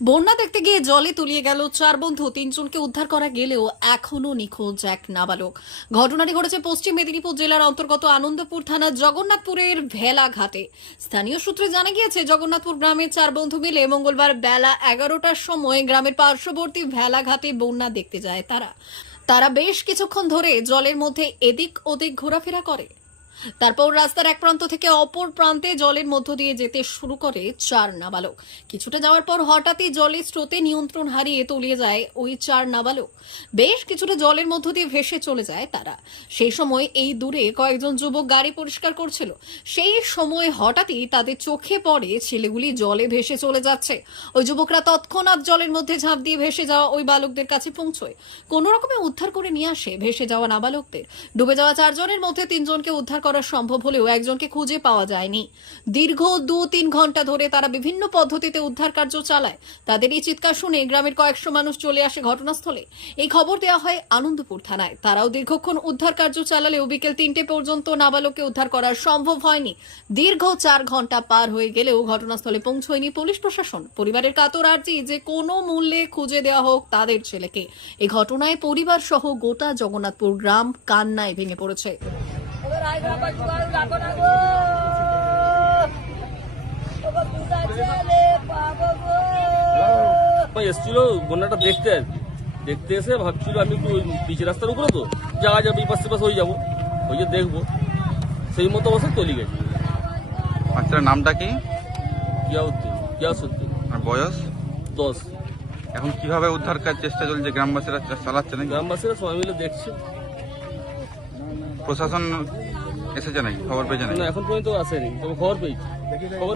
বন্যা দেখতে গিয়ে জলে তলিয়ে গেল চার বন্ধু, তিনজনকে উদ্ধার করা গেলেও এখনো নিখোঁজ এক নাবালক। ঘটনাটি ঘটেছে পশ্চিম মেদিনীপুর জেলার অন্তর্গত আনন্দপুর থানার জগন্নাথপুরের ভেলাঘাটে। স্থানীয় সূত্রে জানা গিয়েছে, জগন্নাথপুর গ্রামের চার বন্ধু মিলে মঙ্গলবার বেলা 11টার সময় গ্রামের পার্শ্ববর্তী ভেলাঘাটে বন্যা দেখতে যায়। তারা বেশ কিছুক্ষণ ধরে জলের মধ্যে এদিক ওদিক ঘোরাফেরা করে। তারপর রাস্তার এক প্রান্ত থেকে অপর প্রান্তে জলের মধ্য দিয়ে যেতে শুরু করে চার নাবালক। কিছুটা যাওয়ার পর হঠাৎই জলের স্রোতে নিয়ন্ত্রণ হারিয়ে তলিয়ে যায় ওই চার নাবালক। বেশ কিছুটা জলের মধ্য দিয়ে ভেসে চলে যায় তারা। সেই সময় এই দূরে কয়েকজন যুবক গাড়ি পরিষ্কার করছিল। সেই সময় হঠাৎই তাদের চোখে পড়ে ছেলেগুলি জলে ভেসে চলে যাচ্ছে। ওই যুবকরা তৎক্ষণাৎ জলের মধ্যে ঝাঁপ দিয়ে ভেসে যাওয়া ওই বালকদের কাছে পৌঁছয়। কোনো রকমে উদ্ধার করে নিয়ে আসে ভেসে যাওয়া নাবালকদের। ডুবে যাওয়া চারজনের মধ্যে তিনজনকে উদ্ধার করা সম্ভব হলেও একজনকে খুঁজে পাওয়া যায়নি। দীর্ঘ 2-3 ঘন্টা ধরে তারা বিভিন্ন পদ্ধতিতে উদ্ধার কার্য চালায়। তাদের এই চিৎকার শুনে গ্রামের কয়েকশো মানুষ চলে আসে ঘটনাস্থলে। এই খবর দেওয়া হয় আনন্দপুর থানায়। তারাও দীর্ঘক্ষণ উদ্ধার কার্য চালালেও বিকেল 3টে পর্যন্ত নাবালককে উদ্ধার করা সম্ভব হয়নি। দীর্ঘ 4 ঘন্টা পার হয়ে গেলেও ঘটনাস্থলে পৌঁছয়নি পুলিশ প্রশাসন। পরিবারের কাতর আর্জি যে কোনো মূল্যে খুঁজে দেওয়া হোক তাদের ছেলেকে। এই ঘটনায় পরিবার সহ গোটা জগন্নাথপুর গ্রাম কান্নায় ভেঙে পড়েছে। এসছিল বন্যাটা দেখতে আর কি। দেখতে এসে ভাবছিল আমি একটু পিচ রাস্তার উপরে তো যাওয়া যাবে, এই পাশে পাশে হয়ে যাবো, ওই যে দেখবো, সেই মতো অবস্থা তলি গেছে। বাচ্চার নামটা কি? গিয়াসউদ্দিন। আর বয়স? 10। এখন কিভাবে উদ্ধার কাজ চেষ্টা চলছে, গ্রামবাসীরা চালাচ্ছে নাকি? গ্রামবাসীরা সবাই মিলে দেখছে। প্রশাসন এসেছে নাকি, খবর পেয়েছে নাকি? না, এখন পর্যন্ত আসেনি, তবে খবর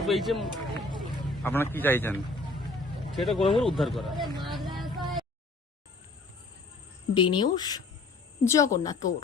পেয়েছে। আপনারা কি চাইছেন? সেটা করে উদ্ধার করা। D news, Jagannathpur.